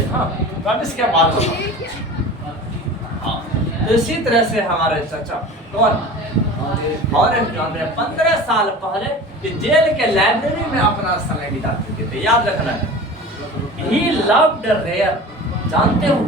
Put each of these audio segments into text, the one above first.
लीजिए। हाँ, तब इसके बाद हाँ, तो इसी तरह से हमारे चाचा कौन हॉरेस्ट जॉन ने 15 साल पहले कि जेल के लाइब्रेरी में अपना समय बिता चुके थे। याद रखना है, ही लव्ड रेयर। जानते हो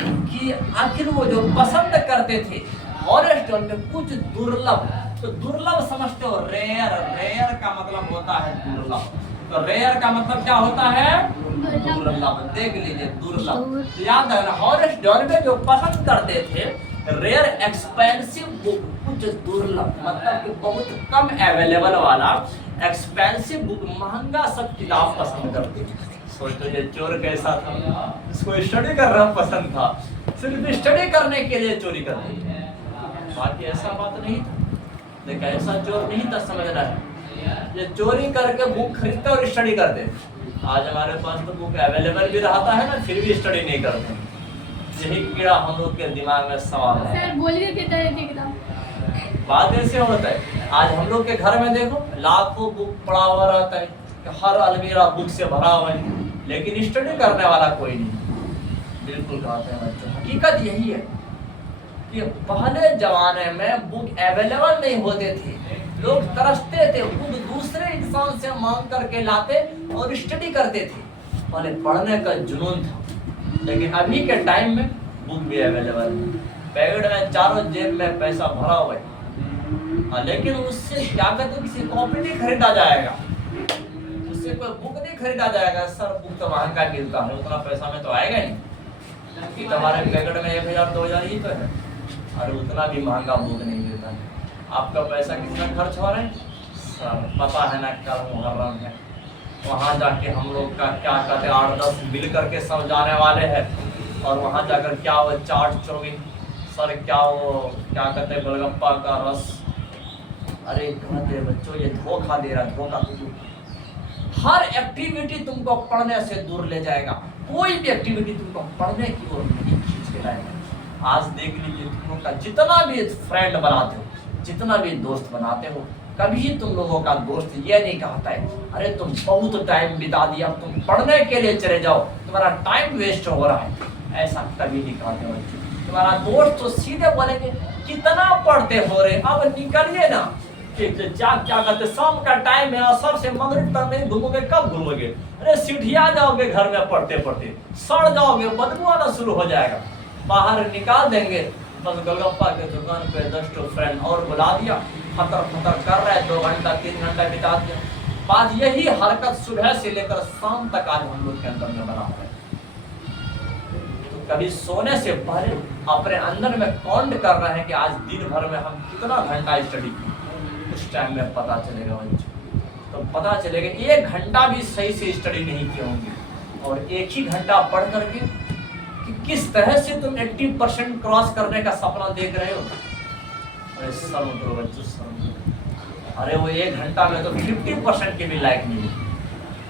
कि आखिर वो जो पसंद करते थे हॉरेस्ट जॉन में कुछ दुर्लभ। तो दुर्लभ समझते हो, रेयर, रेयर का मतलब होता है दुर्लभ। तो रेयर का मतलब क्या होता है? दुर्लभ। देख लीजिए, दुर्लभ। तो याद है ना, हॉरेस्ट जॉन में जो पसंद करते थे रेयर एक्सपेंसिव बुक, कुछ दुर्लभ मतलब कि बहुत कम अवेलेबल वाला एक्सपेंसिव बुक, महंगा सब किताब पसंद करते थे। सोचो ये चोर कैसा था, इसको स्टडी करना पसंद था, सिर्फ स्टडी करने के लिए चोरी करते थे। बाकी ऐसा बात नहीं था। देखा, ऐसा चोर नहीं था, समझ रहा है। ये चोरी करके बुक खरीदते और स्टडी करते। आज हमारे पास तो बुक अवेलेबल भी रहता है ना, फिर भी स्टडी नहीं करते। यही कीड़ा हम लोग के दिमाग में सवाल है। सर बोलिए कितना रहती किताब? बात ऐसे होता है, आज हम लोग के घर में देखो लाखों बुक पड़ा हुआ रहता है, हर अलमीरा बुक से भरा हुआ है, लेकिन स्टडी करने वाला कोई नहीं। बिल्कुल कहते हैं बच्चों, हकीकत यही है कि पहले जमाने में बुक अवेलेबल नहीं होते थे, लोग तरसते थे, खुद दूसरे इंसान से मांग करके लाते और स्टडी करते थे। पहले पढ़ने का जुनून था, लेकिन अभी के टाइम में बुक भी अवेलेबल है, पैकेट में चारों जेब में पैसा भरा हुआ है। लेकिन उससे क्या कहते, किसी कॉपी नहीं खरीदा जाएगा, उससे कोई बुक नहीं खरीदा जाएगा। सर बुक तो महंगा मिलता है, उतना पैसा में तो आएगा नहीं कि तुम्हारे पैकेट में 1000 2000 ही तो है, और उतना भी महंगा बुक नहीं मिलता है। आपका पैसा कितना खर्च हो रहा है सर, पता है ना, कल मुहर्रम है, वहाँ जाके हम लोग का क्या कहते 8-10 मिल करके सब जाने वाले हैं, और वहाँ जाकर क्या वो चाट चौमिन, सर क्या वो क्या कहते गोलगप्पा का रस। अरे कहते बच्चों ये धोखा दे रहा, धोखा। हर एक्टिविटी तुमको पढ़ने से दूर ले जाएगा, कोई भी एक्टिविटी तुमको पढ़ने की ओर नहीं खींच के लाएगा। आज देख लीजिए, तुम लोग का जितना भी फ्रेंड बनाते हो, जितना भी दोस्त बनाते हो, कभी तुम लोगों का दोस्त ये नहीं कहता है अरे तुम बहुत टाइम बिता दिया, तुम पढ़ने के लिए चले जाओ, तुम्हारा टाइम वेस्ट हो रहा है। ऐसा कभी नहीं कहते बच्चे। तुम्हारा दोस्त तो सीधे बोलेंगे कितना पढ़ते हो रे, अब निकलिए ना, क्या कहते शाम का टाइम है, असर से मगरिब तक नहीं घूमोगे, कब घूमोगे? अरे सीढ़िया जाओगे घर में पढ़ते पढ़ते, सड़ जाओगे, बदबू आना शुरू हो जाएगा, बाहर निकाल देंगे। बस गोलगप्पा के दुकान पे 10 फ्रेंड और बुला दिया, फतर फतर कर रहे, 2 घंटा 3 घंटा बिता दिया। बात यही हरकत सुबह से लेकर शाम तक आज हम लोग के अंदर में बना हुआ है। तो कभी सोने से पहले अपने अंदर में काउंट कर रहे हैं कि आज दिन भर में हम कितना घंटा स्टडी किए। उस टाइम में पता चलेगा बच्चों, तो पता चलेगा 1 घंटा भी सही से स्टडी नहीं किए होंगे, और 1 ही घंटा पढ़ करके कि किस तरह से तुम 80% क्रॉस करने का सपना देख रहे हो। अरे शर्म करो बच्चों, शर्म करो। अरे वो 1 घंटा में तो 50% के भी लायक नहीं है।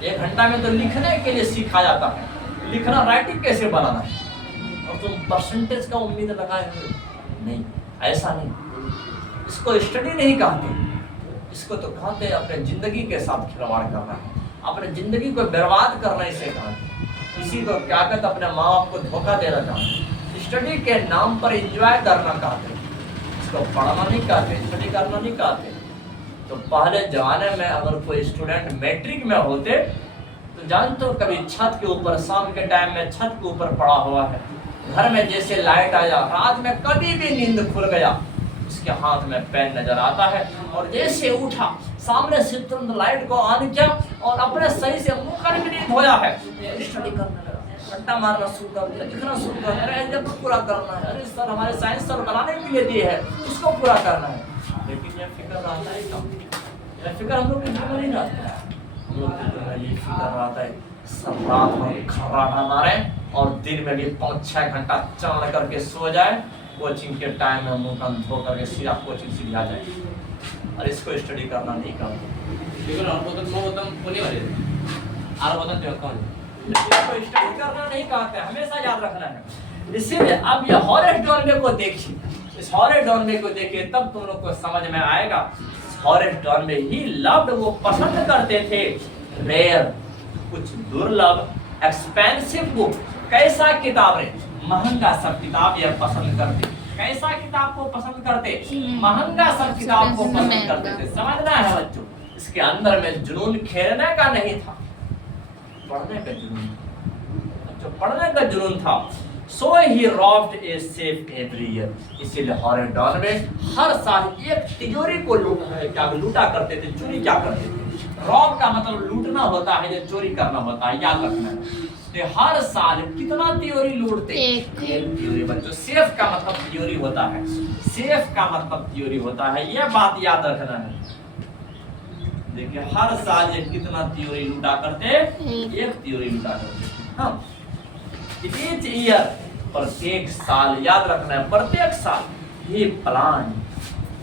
1 घंटा में तो लिखने के लिए सीखा जाता है, लिखना राइटिंग कैसे बनाना है, और तुम परसेंटेज का उम्मीद लगाए हुए। नहीं, ऐसा नहीं, इसको स्टडी नहीं कहते, इसको तो कहते हैं अपने जिंदगी के साथ खिलवाड़ करना है, अपने जिंदगी को बर्बाद करना इसे कहते। किसी को क्या कहते अपने माँ बाप को धोखा देना चाहते, स्टडी के नाम पर एंजॉय करना कहते, इसको पढ़ना नहीं कहते, स्टडी करना नहीं कहते। तो पहले जमाने में अगर कोई स्टूडेंट मैट्रिक में होते तो जानते हो, कभी छत के ऊपर, शाम के टाइम में छत के ऊपर पड़ा हुआ है, घर में जैसे लाइट आया, रात में कभी भी नींद खुल गया, इसके हाथ में पेन नजर आता है, और जैसे उठा सामने से तुरंत लाइट को ऑन किया और अपने सही से मुंह कर भी नहीं धोया है, स्टडी करने लगा, रट्टा मारना शुरू कर दिया, लिखना शुरू कर दिया, एल्जेब्रा पूरा करना है, अरे सर हमारे साइंस सर बनाने के लिए दिए है, उसको पूरा करना है। लेकिन यह फिक्र रहता है कम, यह फिक्र हम लोग के घर में नहीं रहता है। हम लोग के घर में ये फिक्र रहता है सब रात में खर्राटा मारे और दिन में भी 5-6 घंटा चाँद करके सो जाए, कोचिंग के टाइम में मुंह कान धो करके सीधा कोचिंग सीधा आ जाए, और इसको स्टडी करना नहीं करते। लेकिन और बोतल नो बोतल कोनी वाले आर बोतल जो कौन इसको स्टडी करना नहीं कहते, हमेशा याद रखना है। इसीलिए अब ये हॉरेस्ट डॉर्मे को देखिए, इस हॉरेस्ट डॉर्मे को देखिए, तब तुम लोग को समझ में आएगा। हॉरेस्ट डॉर्मे ही लव्ड, वो पसंद करते थे रेयर, कुछ दुर्लभ, एक्सपेंसिव बुक, कैसा किताब रे, महंगा सब किताब ये पसंद करते। कैसा किताब को पसंद करते, महंगा सब किताब को पसंद करते थे। समझना है बच्चों, इसके अंदर में जुनून खेलने का नहीं था, पढ़ने का जुनून था। बच्चों पढ़ने का जुनून था। So he robbed a safe every year। इसीलिए हॉरेडॉन में हर साल एक तिजोरी को लूटा करते थे। चोरी क्या करते थे? रॉब का मतलब लूटना होता है, या चोरी करना होता है, याद रखना है। तो हर साल कितना तिजोरी लूटते? एक तिजोरी। बच्चों सेफ का मतलब तिजोरी होता है, सेफ का मतलब तिजोरी होता है, ये बात याद रखना है। देखिए हर साल ये कितना तिजोरी लूटा करते? एक तिजोरी लूटा करते। हाँ, each year, प्रत्येक साल, याद रखना है प्रत्येक साल। ये प्लान,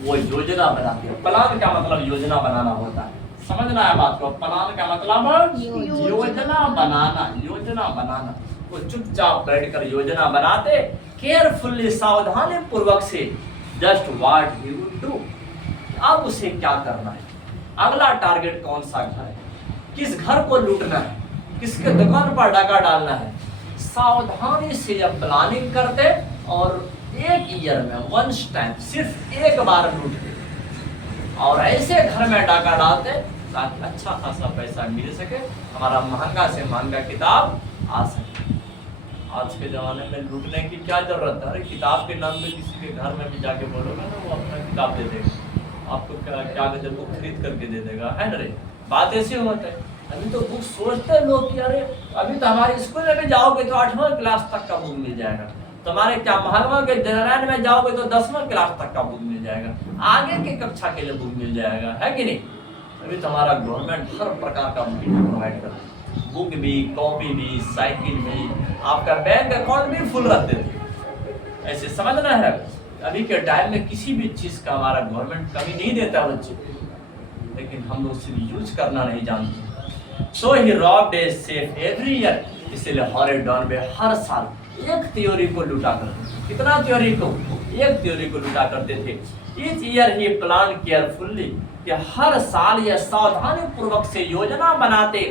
वो योजना बनाते हैं। प्लान का मतलब योजना बनाना होता है, समझना है बात को। प्लान का मतलब योजना बनाना, योजना बनाना। वो चुपचाप बैठकर योजना बनाते, केयरफुली, सावधानी पूर्वक से, just what he would do, अब उसे क्या करना है, अगला टारगेट कौन सा घर है, किस घर को लूटना है, किसके दुकान पर डाका डालना है। सावधानी से जब प्लानिंग करते और एक ईयर में वंस टाइम सिर्फ एक बार लूटते, और ऐसे घर में डाका डालते ताकि अच्छा खासा पैसा मिल सके, हमारा महंगा से महंगा किताब आ सके। आज के जमाने में लूटने की क्या जरूरत है? अरे किताब के नाम पे किसी के घर में भी जाके बोलोगे ना, वो अपना किताब दे देगा आपको, क्या गजब को खरीद करके दे देगा, है ना रे? बात ऐसी होता है। अभी तो बुक सोचते हैं लोग कि अरे अभी तो हमारे स्कूल में भी जाओगे तो 8वां क्लास तक का बुक मिल जाएगा, तुम्हारे क्या महात्मा के जनरल में जाओगे तो 10वां क्लास तक का बुक मिल जाएगा, आगे की कक्षा के लिए बुक मिल जाएगा, है कि नहीं? अभी तो हमारा गवर्नमेंट हर प्रकार का बुक प्रोवाइड करता है, बुक भी, कॉपी भी, साइकिल भी, आपका बैंक अकाउंट भी फुल रख देते हैं। ऐसे समझना है, अभी के टाइम में किसी भी चीज का हमारा गवर्नमेंट कमी नहीं देता बच्चे, लेकिन हम लोग सिर्फ यूज करना नहीं जानते। So he robbed a safe every year। इसलिए हॉरेडॉन में हर साल एक तिजोरी को लूटा करते थे। कितना तिजोरी को? एक तिजोरी को लूटा करते थे। Each year he planned carefully, कि हर साल यह सावधानी पूर्वक से योजना बनाते,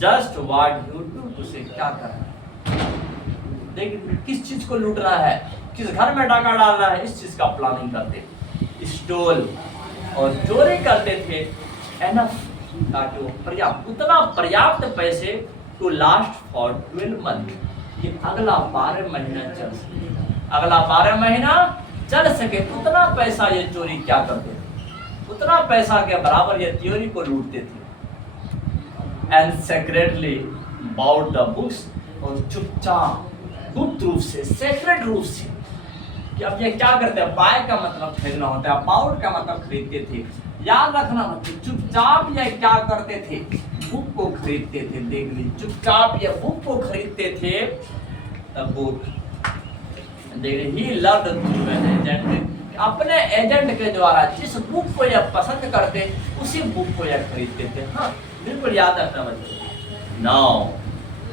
just what you do, उसे क्या करना, देखिए किस चीज को लूटना है, किस घर में डाका डालना है, इस चीज का प्लानिंग करते। स्टोल और चोरी करते थे एनफ, ताकि वो पर्याप्त, उतना पर्याप्त पैसे टू लास्ट फॉर 12 मंथ, कि अगला 12 महीना चल सके, अगला 12 महीना चल सके। उतना पैसा ये चोरी क्या करते थे, उतना पैसा के बराबर ये तिजोरी को लूटते थे। And secretly bout the books, और चुपचाप गुप्त रूप से, सेक्रेट रूप से, कि अब ये क्या करते हैं, बाय का मतलब खरीदना होता है, बाउट का मतलब खरीदते थे। याद रखना मतलब चुपचाप ये क्या करते थे, बुक को खरीदते थे। देख ली, चुपचाप ये बुक को खरीदते थे। Book he learn through an agent, अपने एजेंट के द्वारा जिस बुक को ये पसंद करते उसी बुक को ये खरीदते थे। हाँ बिल्कुल याद रखना बच्चे। नाउ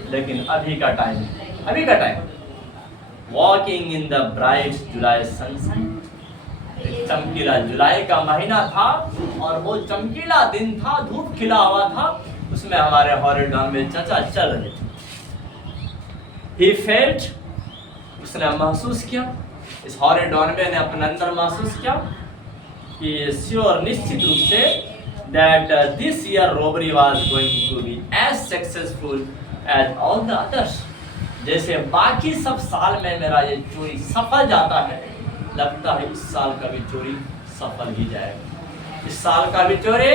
लेकिन अभी का टाइम, अभी का time, walking in the bright July sunshine, चमकीला जुलाई का महीना था और वो चमकीला दिन था, धूप खिला हुआ था, उसमें हमारे हॉरेडॉन में चाचा चल रहे थे। He felt, उसने महसूस किया, इस हॉरेडॉन में ने अपने अंदर महसूस किया कि श्योर, निश्चित रूप से, that this year robbery was going to be as successful as all the others। जैसे बाकी सब साल में मेरा ये चोरी सफल जाता है, लगता है इस साल का भी चोरी सफल ही जाएगा, इस साल का भी चोरी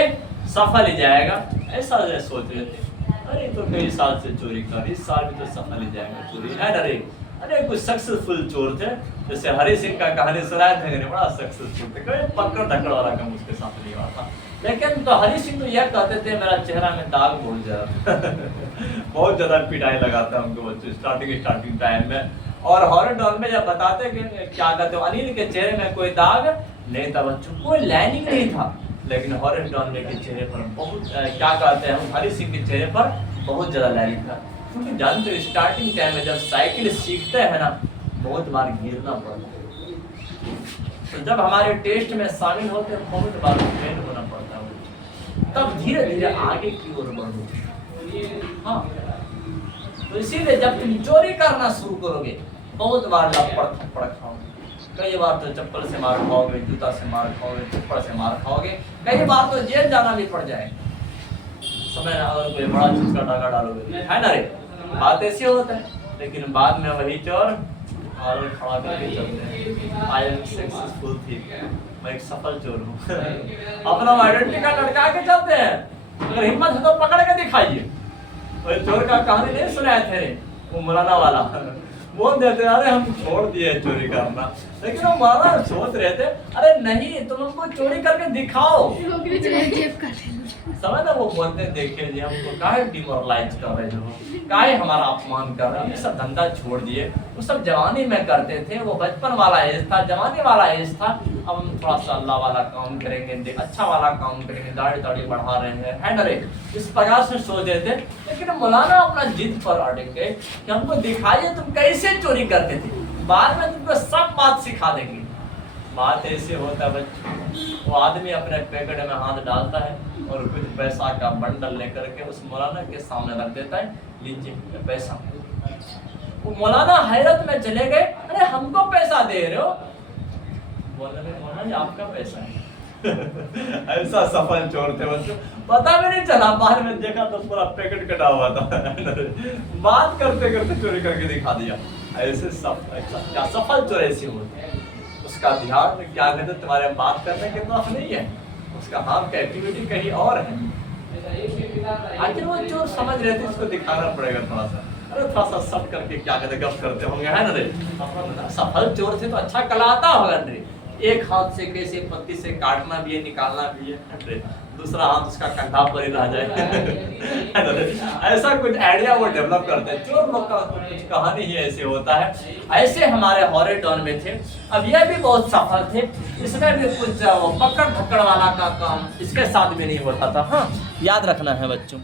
सफल ही जाएगा। ऐसा सोच रहे थे, अरे तो कई साल से चोरी कर, इस साल भी तो सफल ही जाएगा चोरी, है ना रे? अरे कुछ सक्सेसफुल चोर थे, जैसे हरी सिंह का कहानी सुनाया था, बड़ा सक्सेसफुल थे, कोई पकड़ धकड़ वाला काम उसके साथ नहीं हुआ था। लेकिन तो हरी सिंह तो यह कहते थे, मेरा चेहरा में दाग बहुत ज्यादा बहुत ज्यादा पिटाई लगाता है उनको बच्चे स्टार्टिंग टाइम में। और हॉरेडॉन में जब बताते कि क्या कहते हो, अनिल के चेहरे में कोई दाग नहीं था बच्चों, कोई लाइनिंग नहीं था, लेकिन हॉरेडॉन में के चेहरे पर बहुत क्या कहते हैं, हरी सिंह के चेहरे पर बहुत ज्यादा लाइनिंग था। क्योंकि जानते हो स्टार्टिंग टाइम में जब साइकिल सीखते हैं ना, बहुत बार गिरना पड़ता है, तो जब हमारे टेस्ट में शामिल होते हैं बहुत बार फेल होना पड़ता है, तब धीरे धीरे आगे की ओर बढ़ो। हाँ तो इसीलिए जब तुम चोरी करना शुरू करोगे बहुत बार लपड़ थप्पड़ खाओगे, कई बार तो चप्पल से मार खाओगे, जूता से मार खाओगे, थप्पड़ से मार खाओगे, कई बार तो जेल जाना भी पड़ जाएगा। समय अगर कोई बड़ा चीज का डाका डालोगे, है ना रे, बात ऐसी होता है। लेकिन बाद में वही चोर और खड़ा करके चलते हैं, आई एम सक्सेसफुल थी, मैं एक सफल चोर हूँ। अपना आइडेंटिटी कार्ड लटका के चलते हैं, अगर हिम्मत है तो पकड़ के दिखाइए। वो चोर का कहानी नहीं सुनाए थे रे, वो मौलाना वाला बोल देते अरे हम छोड़ दिए चोरी करना, लेकिन वो मौलाना सोच रहे थे अरे नहीं तुम हमको चोरी करके दिखाओ। समझ ना, वो बोलते देखिए जी हमको काहे डिमोरलाइज कर रहे हो, काहे हमारा अपमान कर रहे हो, ये सब धंधा छोड़ दिए। वो सब जवानी में करते थे, वो बचपन वाला एज था, जवानी वाला एज था। अब हम थोड़ा सा अल्लाह वाला काम करेंगे, अच्छा वाला काम करेंगे, दाढ़ी बढ़ा रहे हैं, है ना रे, इस प्रकार से सोच रहे थे। लेकिन मौलाना अपना जिद पर अड़े गए कि हमको दिखाइए तुम कैसे चोरी करते थे, बाद में तुमको सब बात सिखा देंगे। बात ऐसे होता है बच्चों, वो आदमी अपने पैकेट में हाथ डालता है और कुछ पैसा का बंडल लेकर के उस मौलाना के सामने रख देता है, लीजिए पैसा। वो मौलाना हैरत में चले गए, अरे हमको पैसा दे रहे हो? बोल रहे मौलाना जी आपका पैसा है। ऐसा सफल चोर थे बच्चों, पता भी नहीं चला, बाद में देखा तो पूरा पैकेट कटा हुआ था। बात करते करते चोरी करके दिखा दिया। ऐसे क्या सफल चोर ऐसे होते हैं, उसका ध्यान क्या कहते तुम्हारे बात करने के तरफ नहीं है, उसका हाथ का एक्टिविटी कहीं और है। आखिर वो चोर समझ रहे थे इसको दिखाना पड़ेगा थोड़ा सा, अरे थोड़ा सा सब करके क्या कहते गप करते होंगे, है ना रे। सफल चोर थे तो अच्छा कलाता होगा रे, एक हाथ से कैसे पत्ती से काटना भी है, निकालना भी है, दूसरा हाथ उसका कंधा पर ही रह जाए। ऐसा कुछ आइडिया वो डेवलप करते हैं चोर लोग का, कुछ कहानी ही ऐसे होता है। ऐसे हमारे हॉरेडॉन में थे, अब यह भी बहुत सफल थे, इसमें भी कुछ पकड़ धक्कड़ वाला का काम इसके साथ भी नहीं होता था। हाँ याद रखना है बच्चों।